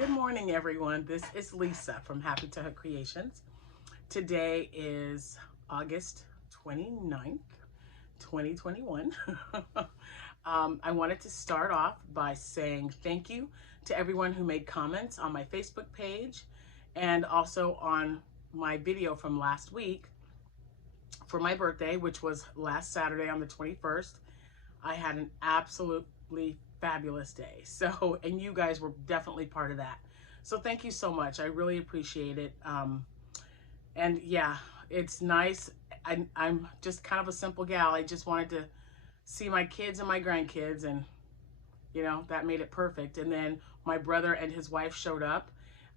Good morning, everyone. This is Lisa from Happytohook Creations. Today is August 29th, 2021. I wanted to start off by saying thank you to everyone who made comments on my Facebook page and also on my video from last week for my birthday, which was last Saturday on the 21st. I had an absolutely fabulous day. So, and you guys were definitely part of that. So thank you so much. I really appreciate it. And yeah, it's nice. I'm just kind of a simple gal. I just wanted to see my kids and my grandkids, and you know, that made it perfect. And then my brother and his wife showed up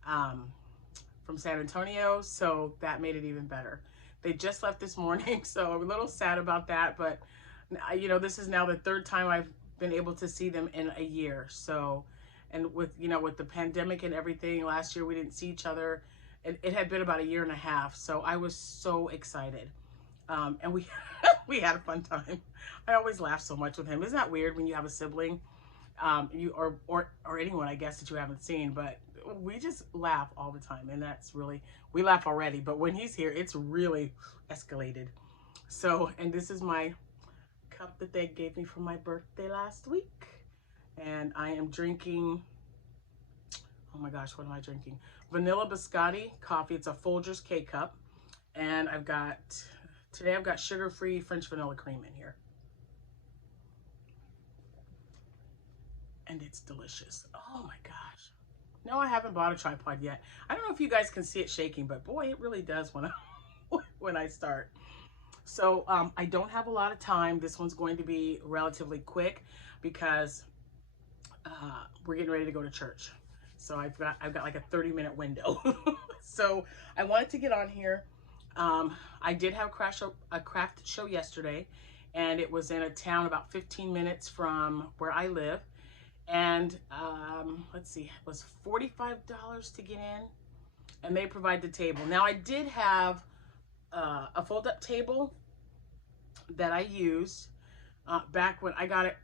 from San Antonio, so that made it even better. They just left this morning, so I'm a little sad about that, but you know, this is now the third time I've been able to see them in a year. So, and with, you know, with the pandemic and everything, last year we didn't see each other. It had been about a year and a half. So I was so excited. And we, we had a fun time. I always laugh so much with him. Isn't that weird when you have a sibling, or anyone, I guess, that you haven't seen, but we just laugh all the time. And that's really, we laugh already, but when he's here, it's really escalated. So, and this is my cup that they gave me for my birthday last week, and I am drinking, oh my gosh, what am I drinking? Vanilla biscotti coffee. It's a Folgers K-cup, and today I've got sugar-free French vanilla cream in here, and it's delicious. Oh my gosh. No, I haven't bought a tripod yet. I don't know if you guys can see it shaking, but boy, it really does when when I start. So I don't have a lot of time. This one's going to be relatively quick because we're getting ready to go to church. So I've got like a 30-minute window. So I wanted to get on here. I did have a craft show yesterday, and it was in a town about 15 minutes from where I live. And let's see, it was $45 to get in, and they provide the table. Now I did have a fold-up table that I used back when I got it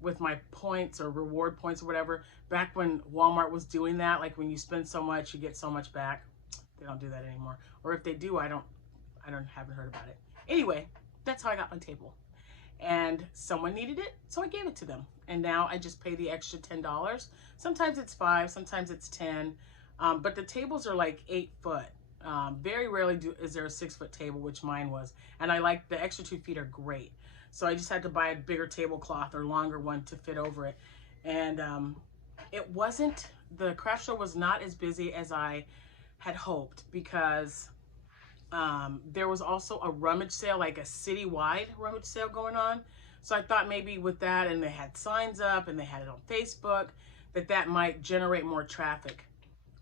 with my points or reward points or whatever, back when Walmart was doing that, like when you spend so much, you get so much back. They don't do that anymore. Or if they do, haven't heard about it. Anyway, that's how I got my table. And someone needed it, so I gave it to them. And now I just pay the extra $10. Sometimes it's $5, sometimes it's $10. But the tables are like 8 foot. Very rarely is there a 6-foot table, which mine was. And I like the extra 2 feet are great. So I just had to buy a bigger tablecloth or longer one to fit over it. And the craft show was not as busy as I had hoped, because there was also a rummage sale, like a citywide rummage sale going on. So I thought maybe with that, and they had signs up and they had it on Facebook, that might generate more traffic.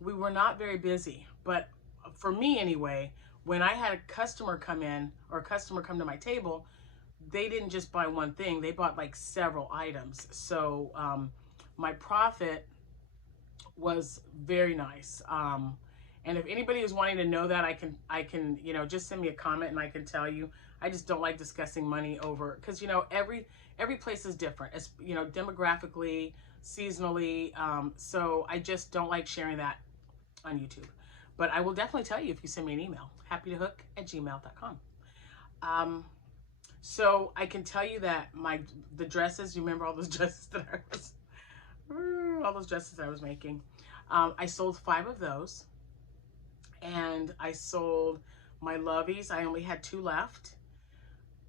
We were not very busy, but for me anyway, when I had a customer come in, or a customer come to my table, they didn't just buy one thing, they bought like several items. So my profit was very nice. And if anybody is wanting to know that, I can, you know, just send me a comment and I can tell you. I just don't like discussing money over, because, you know, every place is different, as you know, demographically, seasonally. So I just don't like sharing that on YouTube. But I will definitely tell you if you send me an email, happytohook@gmail.com. So I can tell you that the dresses, you remember all those dresses that I was making? I sold 5 of those, and I sold my lovies. I only had 2 left.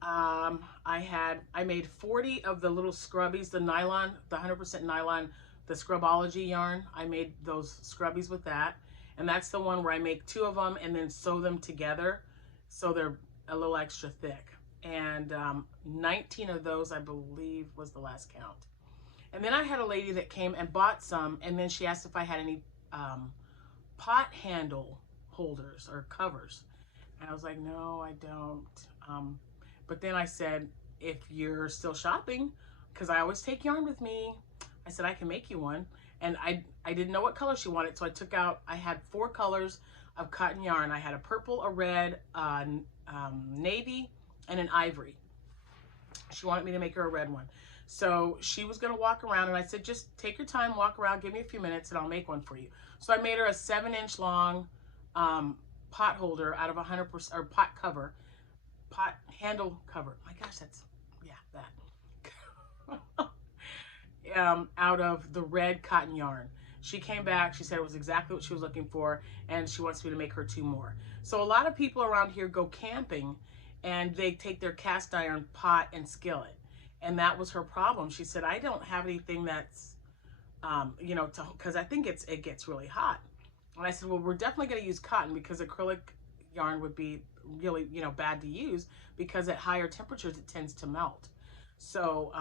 I made 40 of the little scrubbies, the nylon, the 100% nylon, the Scrubology yarn. I made those scrubbies with that. And that's the one where I make 2 of them and then sew them together so they're a little extra thick. And 19 of those, I believe, was the last count. And then I had a lady that came and bought some, and then she asked if I had any pot handle holders or covers. And I was like, no, I don't. But then I said, if you're still shopping, because I always take yarn with me, I said, I can make you one. And I didn't know what color she wanted, so I had 4 colors of cotton yarn. I had a purple, a red, navy, and an ivory. She wanted me to make her a red one. So she was going to walk around, and I said, just take your time, walk around, give me a few minutes, and I'll make one for you. So I made her a 7-inch long pot holder out of 100%, or pot cover, pot handle cover. My gosh, that's, yeah, that. Out of the red cotton yarn. She came back, she said it was exactly what she was looking for, and she wants me to make her 2 more. So a lot of people around here go camping and they take their cast iron pot and skillet. And that was her problem. She said, I don't have anything that's, you know, because I think it gets really hot. And I said, well, we're definitely going to use cotton, because acrylic yarn would be really, you know, bad to use, because at higher temperatures it tends to melt. So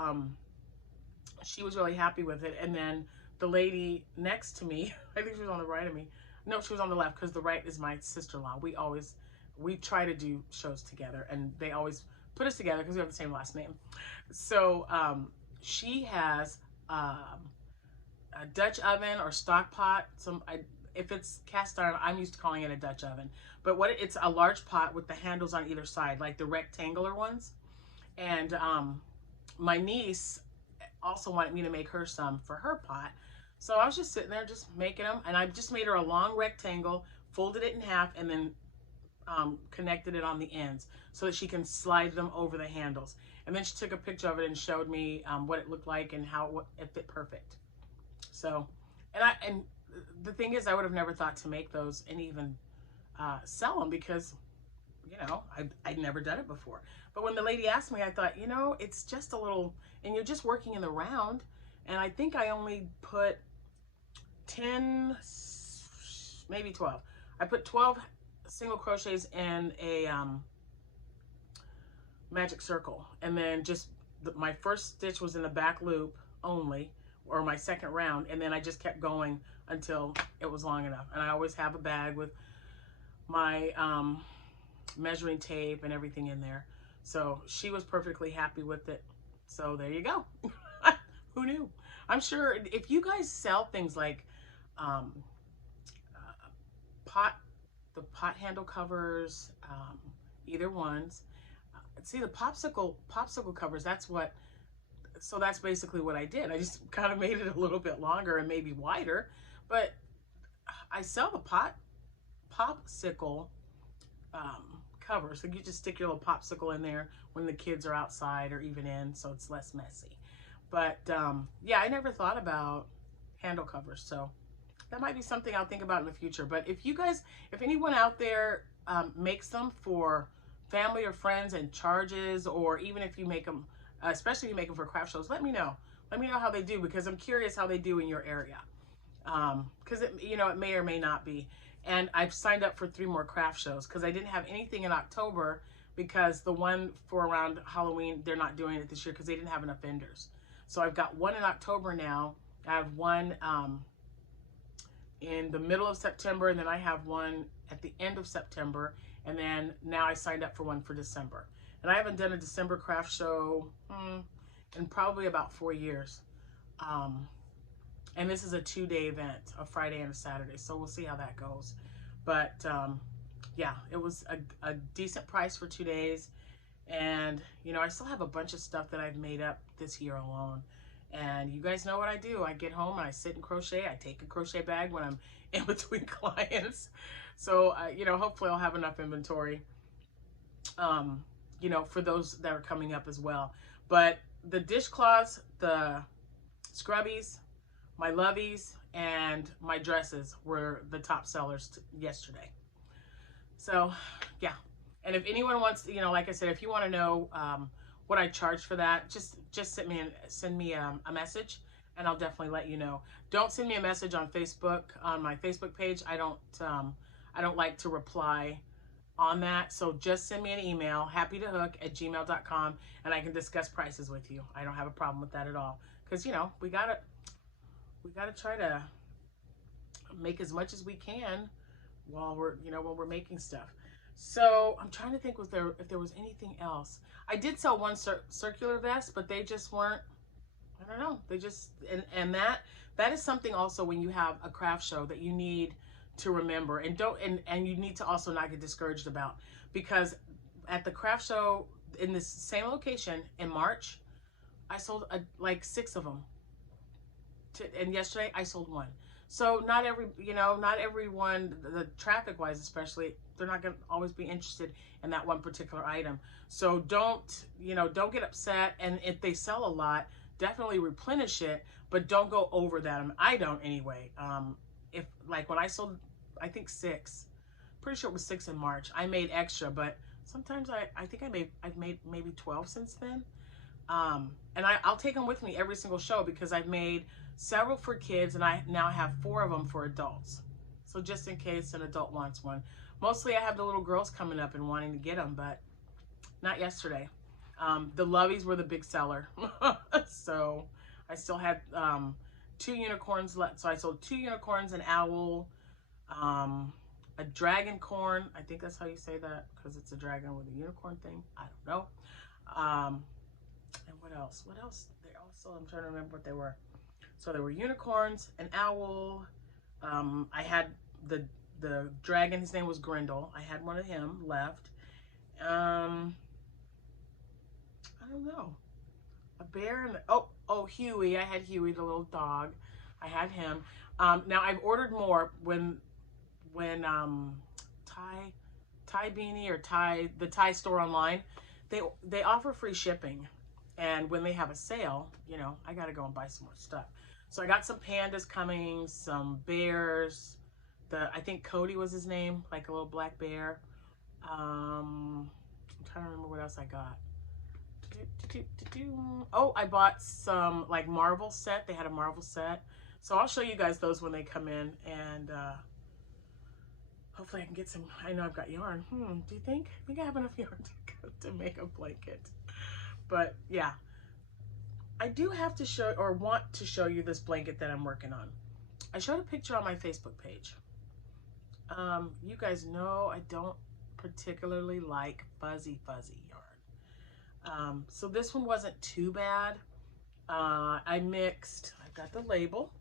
she was really happy with it. And then the lady next to me, I think she was on the right of me. No, she was on the left, because the right is my sister-in-law. We try to do shows together, and they always put us together because we have the same last name. So she has a Dutch oven or stock pot. If it's cast iron, I'm used to calling it a Dutch oven. But it's a large pot with the handles on either side, like the rectangular ones. And my niece also wanted me to make her some for her pot. So I was just sitting there just making them, and I just made her a long rectangle, folded it in half, and then connected it on the ends so that she can slide them over the handles. And then she took a picture of it and showed me what it looked like and how it fit perfect. So, and the thing is, I would have never thought to make those and even sell them, because, you know, I'd never done it before. But when the lady asked me, I thought, you know, it's just a little, and you're just working in the round. And I think I only put 10, maybe 12. I put 12 single crochets in a magic circle, and then just my first stitch was in the back loop only, or my second round, and then I just kept going until it was long enough. And I always have a bag with my measuring tape and everything in there. So she was perfectly happy with it. So there you go. Who knew? I'm sure if you guys sell things like the pot handle covers, either ones, see the popsicle covers, so that's basically what I did. I just kind of made it a little bit longer and maybe wider, but I sell the popsicle cover. So you just stick your little popsicle in there when the kids are outside or even in, so it's less messy. But yeah, I never thought about handle covers, so that might be something I'll think about in the future. But if anyone out there makes them for family or friends and charges, or even if you make them, especially if you make them for craft shows, let me know. Let me know how they do, because I'm curious how they do in your area. Because you know, it may or may not be. And I've signed up for 3 more craft shows, because I didn't have anything in October, because the one for around Halloween, they're not doing it this year because they didn't have enough vendors. So I've got one in October now. I have one in the middle of September, and then I have one at the end of September, and then now I signed up for one for December. And I haven't done a December craft show in probably about 4 years. And this is a 2-day event, a Friday and a Saturday, so we'll see how that goes. But yeah, it was a decent price for 2 days. And you know, I still have a bunch of stuff that I've made up this year alone. And you guys know what I do. I get home and I sit and crochet. I take a crochet bag when I'm in between clients. So, you know, hopefully I'll have enough inventory, you know, for those that are coming up as well. But the dishcloths, the scrubbies, my lovies, and my dresses were the top sellers yesterday. So, yeah. And if anyone wants, you know, like I said, if you want to know what I charge for that, just send me a message, and I'll definitely let you know. Don't send me a message on Facebook, on my Facebook page. I don't like to reply on that. So just send me an email, happytohook@gmail.com, and I can discuss prices with you. I don't have a problem with that at all, because you know, we gotta try to make as much as we can while when we're making stuff. So I'm trying to think if there was anything else. I did sell one circular vest, but they just weren't, I don't know, they just, and that is something also when you have a craft show that you need to remember, and you need to also not get discouraged about, because at the craft show in this same location in March, I sold like 6 of them. And yesterday I sold 1. So not every, not everyone, the traffic wise especially, they're not going to always be interested in that one particular item. So don't get upset. And if they sell a lot, definitely replenish it, but don't go over that. I mean, I don't anyway. If like when I sold, I think 6, pretty sure it was 6 in March, I made extra, but sometimes I think I've made maybe 12 since then. And I'll take them with me every single show because I've made several for kids and I now have 4 of them for adults. So just in case an adult wants one. Mostly I have the little girls coming up and wanting to get them, but not yesterday. The Lovies were the big seller. So I still had 2 unicorns left. So I sold 2 unicorns, an owl, a dragon corn. I think that's how you say that because it's a dragon with a unicorn thing. I don't know. And what else? What else? They also, I'm trying to remember what they were. So there were unicorns, an owl. I had the dragon, his name was Grendel. I had one of him left. I don't know. A bear and oh Huey. I had Huey, the little dog. I had him. Now I've ordered more when Thai Beanie or the Thai store online, they offer free shipping. And when they have a sale, I got to go and buy some more stuff. So I got some pandas coming, some bears. I think Cody was his name, like a little black bear. I'm trying to remember what else I got. Oh, I bought some like Marvel set. They had a Marvel set. So I'll show you guys those when they come in. And hopefully I can get some. I know I've got yarn. Do you think? I think I have enough yarn to make a blanket. But yeah, I do have to show or want to show you this blanket that I'm working on. I showed a picture on my Facebook page. You guys know I don't particularly like fuzzy yarn. So this one wasn't too bad. I mixed, I've got the label.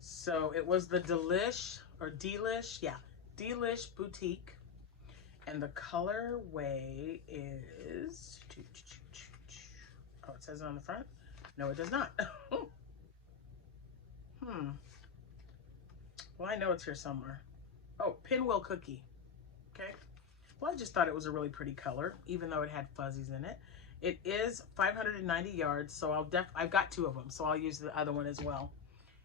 So it was the Delish or Delish, yeah, Delish Boutique. And the colorway is, oh, it says it on the front? No, it does not. Well, I know it's here somewhere. Oh, Pinwheel Cookie. Okay. Well, I just thought it was a really pretty color, even though it had fuzzies in it. It is 590 yards, so I've got 2 of them, so I'll use the other one as well.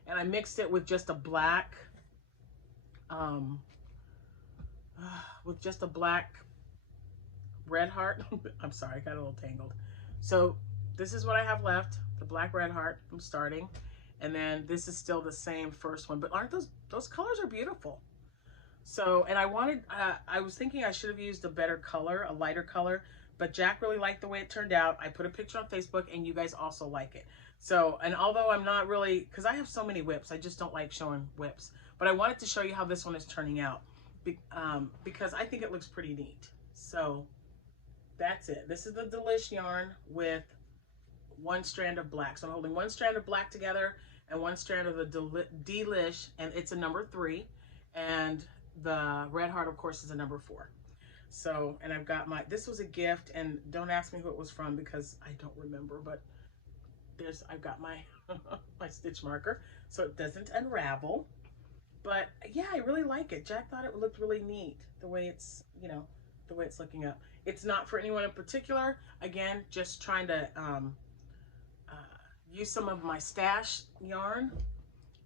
And I mixed it with just a black, red heart. I'm sorry, I got a little tangled. So this is what I have left, the black red heart. I'm starting. And then this is still the same first one, but aren't those colors are beautiful. So, and I wanted, I was thinking I should have used a better color, a lighter color, but Jack really liked the way it turned out. I put a picture on Facebook and you guys also like it. So, and although I'm not really, because I have so many WIPs, I just don't like showing WIPs, but I wanted to show you how this one is turning out because I think it looks pretty neat. So that's it. This is the Delish yarn with 1 strand of black. So I'm holding 1 strand of black together and 1 strand of the Delish, and it's a number 3. And the red heart, of course, is a number 4. So, and I've got this was a gift, and don't ask me who it was from because I don't remember, but I've got my, my stitch marker so it doesn't unravel. But yeah, I really like it. Jack thought it looked really neat the way it's, the way it's looking up. It's not for anyone in particular. Again, just trying to use some of my stash yarn.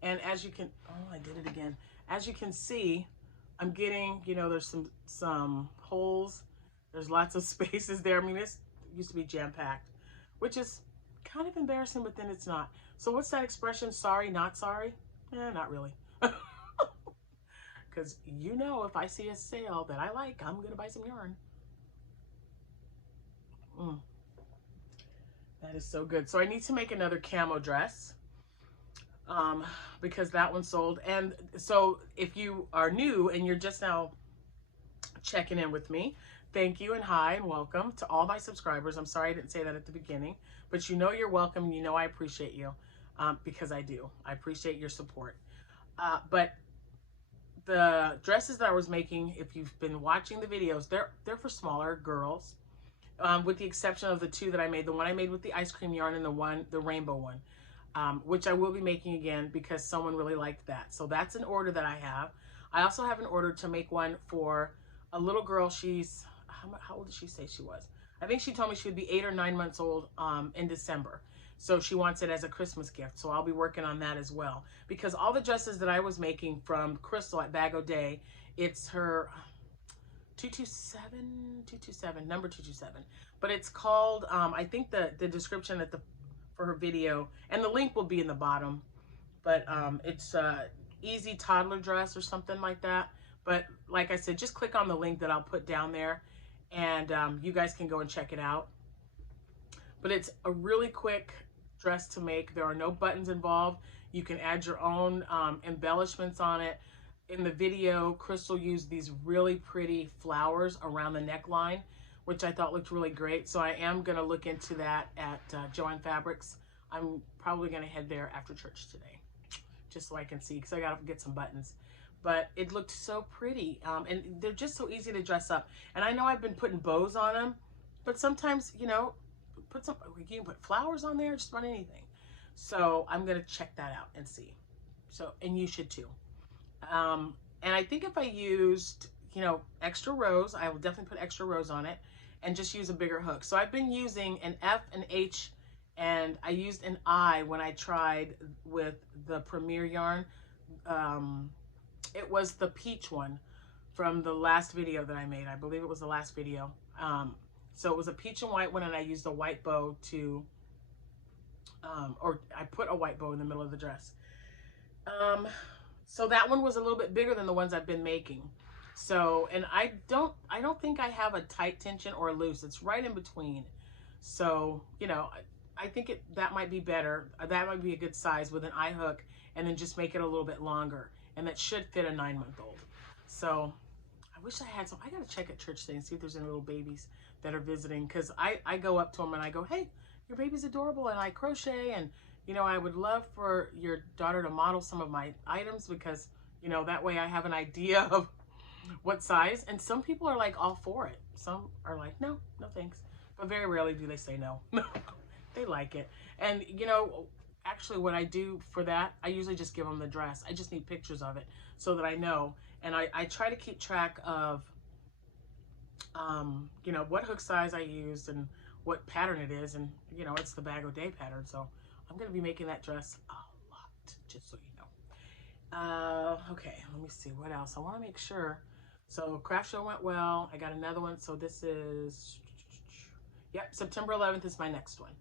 And as you can, oh, I did it again. As you can see, I'm getting, there's some holes. There's lots of spaces there. I mean, this used to be jam-packed, which is kind of embarrassing, but then it's not. So what's that expression? Sorry, not sorry? Not really. Because if I see a sale that I like, I'm going to buy some yarn. That is so good. So I need to make another camo dress. Because that one sold. And so if you are new and you're just now checking in with me, thank you and hi and welcome to all my subscribers. I'm sorry I didn't say that at the beginning, but you're welcome. I appreciate you because I do. I appreciate your support. But the dresses that I was making, if you've been watching the videos, they're for smaller girls. with the exception of the two that I made. The one I made with the ice cream yarn and the rainbow one, which I will be making again because someone really liked that. So that's an order that I have. I also have an order to make one for a little girl. She's, how old did she say she was? I think she told me she would be 8 or 9 months old in December. So she wants it as a Christmas gift. So I'll be working on that as well. Because all the dresses that I was making from Crystal at Bag O' Day, it's her 227, number 227. But it's called, I think the description for her video, and the link will be in the bottom. But it's easy toddler dress or something like that. But like I said, just click on the link that I'll put down there, and you guys can go and check it out. But it's a really quick dress to make. There are no buttons involved. You can add your own embellishments on it. In the video, Crystal used these really pretty flowers around the neckline, which I thought looked really great. So I am going to look into that at Joann Fabrics. I'm probably going to head there after church today, just so I can see, because I got to get some buttons. But it looked so pretty, and they're just so easy to dress up. And I know I've been putting bows on them, but sometimes, you know, you can put flowers on there, just about anything. So I'm going to check that out and see. So, and you should too. And I think if I used, you know, extra rows, I will definitely put extra rows on it and just use a bigger hook. So I've been using an F, an H, and I used an I when I tried with the Premier yarn. It was the peach one from the last video that I made. I believe it was the last video. So it was a peach and white one, and I used a white bow to, or I put a white bow in the middle of the dress. So that one was a little bit bigger than the ones I've been making. So, and I don't think I have a tight tension or a loose. It's right in between. So, you know, I think that might be better. That might be a good size with an eye hook, and then just make it a little bit longer. And that should fit a 9-month-old. So I wish I had some. I got to check at church today and see if there's any little babies that are visiting. Because I go up to them and I go, hey, your baby's adorable, and I crochet, and you know, I would love for your daughter to model some of my items, because, you know, that way I have an idea of what size. And some people are like all for it. Some are like, no thanks. But very rarely do they say no. They like it. And, you know, actually what I do for that, I usually just give them the dress. I just need pictures of it so that I know. And I try to keep track of, you know, what hook size I used and what pattern it is. And, you know, it's the Bag O' Day pattern. So I'm going to be making that dress a lot, just so you know. Okay, let me see what else. I want to make sure. So craft show went well. I got another one. So this is, yep, September 11th is my next one.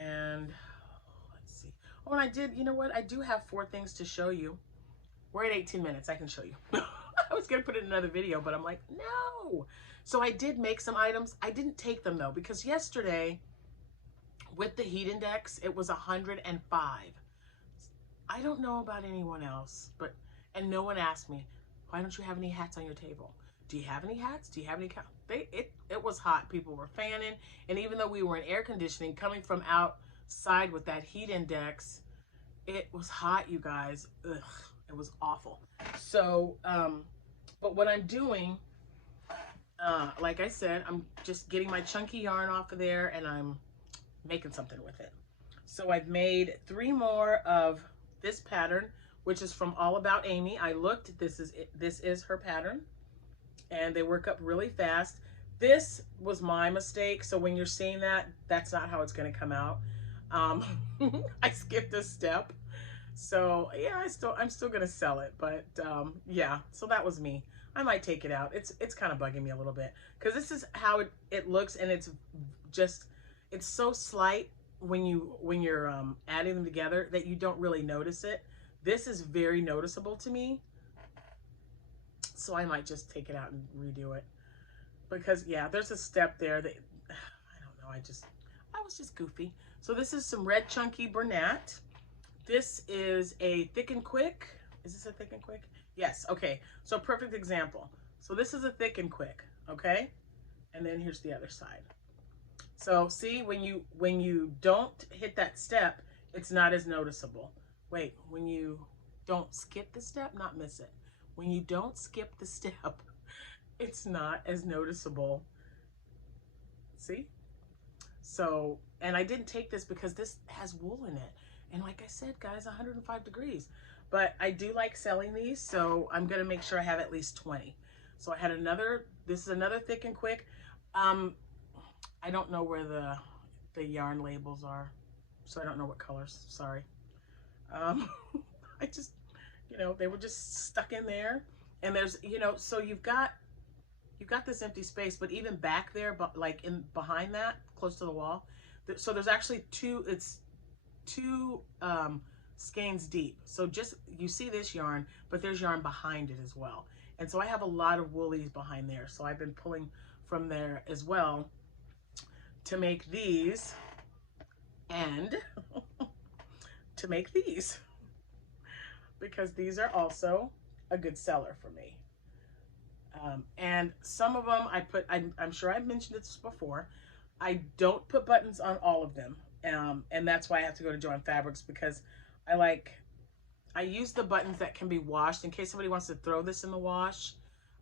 And let's see. Oh, and I did, you know what? I do have 4 things to show you. We're at 18 minutes. I can show you. I was going to put it in another video, but I'm like, no. So I did make some items. I didn't take them though, because yesterday with the heat index, it was 105. I don't know about anyone else, but, and no one asked me, why don't you have any hats on your table? Do you have any hats? Do you have any? It was hot. People were fanning. And even though we were in air conditioning, coming from outside with that heat index, it was hot, you guys. Ugh, it was awful. So, but what I'm doing, like I said, I'm just getting my chunky yarn off of there, and I'm making something with it. So I've made 3 more of this pattern, which is from All About Amy. I looked, this is her pattern, and they work up really fast. This was my mistake, so when you're seeing that, that's not how it's going to come out. I skipped a step. So yeah, I'm still going to sell it, but yeah, so that was me. I might take it out. It's kind of bugging me a little bit, because this is how it looks, and it's so slight when you're adding them together that you don't really notice it. This is very noticeable to me, so I might just take it out and redo it, because yeah, there's a step there that I don't know. I was just goofy. So this is some red chunky Bernat. This is a Thick and Quick. Is this a Thick and Quick? Yes. Okay. So perfect example. So this is a Thick and Quick. Okay. And then here's the other side. So see, when you don't hit that step, it's not as noticeable. Wait, when you don't skip the step, not miss it. when you don't skip the step, it's not as noticeable. See? So, and I didn't take this because this has wool in it. And like I said, guys, 105 degrees. But I do like selling these, so I'm going to make sure I have at least 20. So I had another, this is another Thick and Quick. I don't know where the yarn labels are, so I don't know what colors, sorry. I just, you know, they were just stuck in there. And there's, you know, so you've got this empty space, but even back there, but like in behind that, close to the wall, so there's actually two skeins deep. So just, you see this yarn, but there's yarn behind it as well. And so I have a lot of woolies behind there. So I've been pulling from there as well to make these and to make these, because these are also a good seller for me. And some of them I put, I'm sure I've mentioned this before, I don't put buttons on all of them. And that's why I have to go to Joann Fabrics, because I use the buttons that can be washed in case somebody wants to throw this in the wash,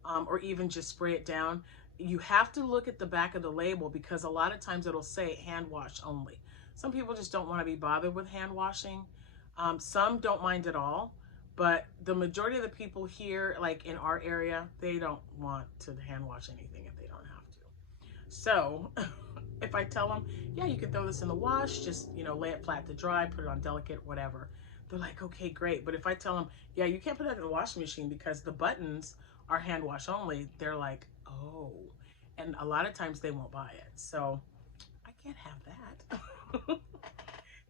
or even just spray it down. You have to look at the back of the label, because a lot of times it'll say hand wash only. Some people just don't want to be bothered with hand washing. Some don't mind at all. But the majority of the people here, like in our area, they don't want to hand wash anything if they don't have to. So if I tell them, yeah, you can throw this in the wash, just, you know, lay it flat to dry, put it on delicate, whatever. They're like, okay, great. But if I tell them, yeah, you can't put that in the washing machine because the buttons are hand wash only, they're like, oh. And a lot of times they won't buy it. So I can't have that.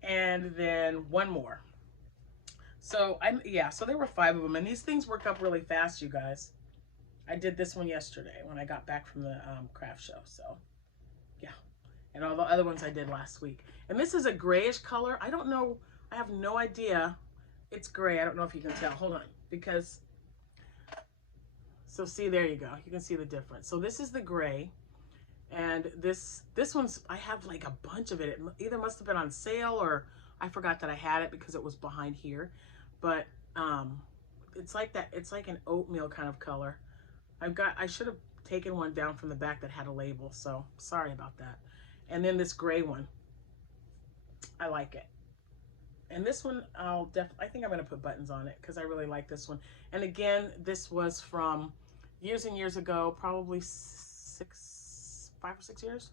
And then one more. So so there were 5 of them, and these things work up really fast, you guys. I did this one yesterday when I got back from the craft show. So yeah, and all the other ones I did last week. And this is a grayish color. I don't know. I have no idea. It's gray. I don't know if you can tell. Hold on, because so see, there you go. You can see the difference. So this is the gray, and this one's, I have like a bunch of it. It either must have been on sale, or I forgot that I had it because it was behind here. But it's like that. It's like an oatmeal kind of color. I should have taken one down from the back that had a label, so sorry about that. And then this gray one, I like it. And this one, I think I'm going to put buttons on it because I really like this one. And again, this was from years and years ago, probably 5 or 6 years.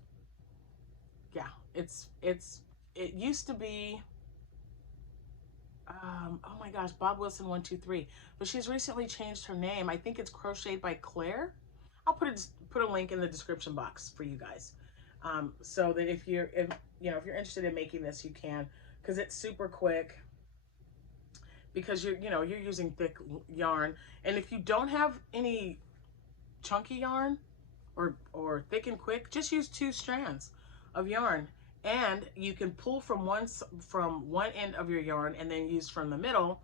Yeah, it used to be, oh my gosh, Bob Wilson 123, but she's recently changed her name. I think it's Crocheted by Claire. I'll put a link in the description box for you guys, so that if you're interested in making this, you can, because it's super quick. Because you're using thick yarn, and if you don't have any chunky yarn or Thick and Quick, just use 2 strands of yarn. And you can pull from one end of your yarn and then use from the middle,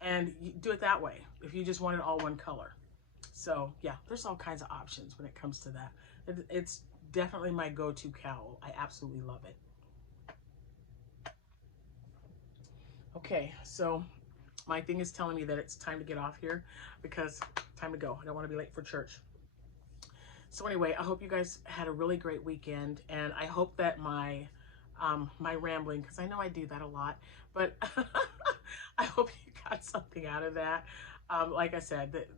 and you do it that way if you just want it all one color. So yeah, there's all kinds of options when it comes to that. It's definitely my go-to cowl. I absolutely love it. Okay, so my thing is telling me that it's time to get off here, because time to go. I don't want to be late for church. So anyway, I hope you guys had a really great weekend, and I hope that my rambling, because I know I do that a lot, but I hope you got something out of that. Like I said, that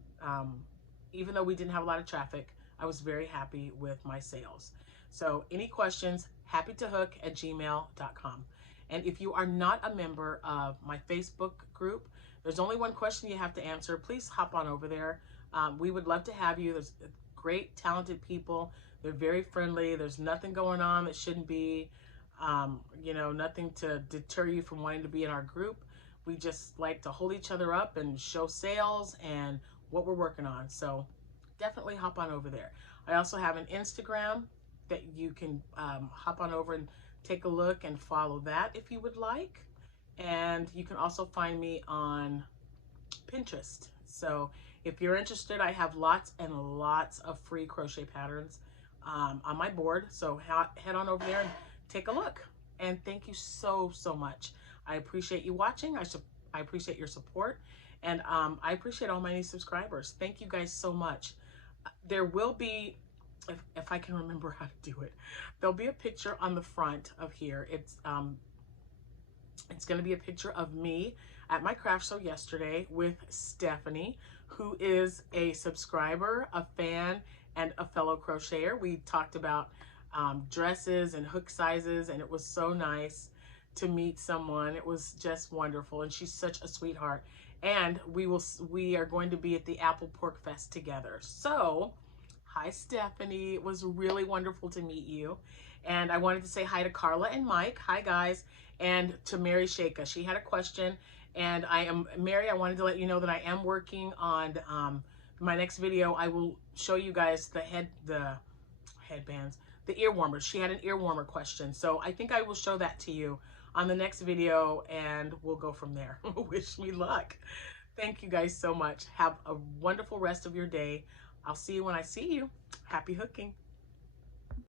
even though we didn't have a lot of traffic, I was very happy with my sales. So any questions, happytohook@gmail.com. And if you are not a member of my Facebook group, there's only one question you have to answer. Please hop on over there. We would love to have you. There's great, talented people. They're very friendly. There's nothing going on that shouldn't be. Nothing to deter you from wanting to be in our group. We just like to hold each other up and show sales and what we're working on. So definitely hop on over there. I also have an Instagram that you can hop on over and take a look and follow that if you would like. And you can also find me on Pinterest. So if you're interested, I have lots and lots of free crochet patterns on my board. So head on over there and take a look. And thank you so much. I appreciate you watching. I appreciate your support. And I appreciate all my new subscribers. Thank you guys so much. There will be, if I can remember how to do it, there'll be a picture on the front of here. It's going to be a picture of me at my craft show yesterday with Stephanie, who is a subscriber, a fan, and a fellow crocheter. We talked about dresses and hook sizes, and it was so nice to meet someone. It was just wonderful, and she's such a sweetheart. And we are going to be at the Apple Pork Fest together. So, hi Stephanie, it was really wonderful to meet you. And I wanted to say hi to Carla and Mike. Hi guys. And to Mary Shaka. She had a question. And Mary, I wanted to let you know that I am working on my next video. I will show you guys the headbands, the ear warmers. She had an ear warmer question. So I think I will show that to you on the next video, and we'll go from there. Wish me luck. Thank you guys so much. Have a wonderful rest of your day. I'll see you when I see you. Happy hooking.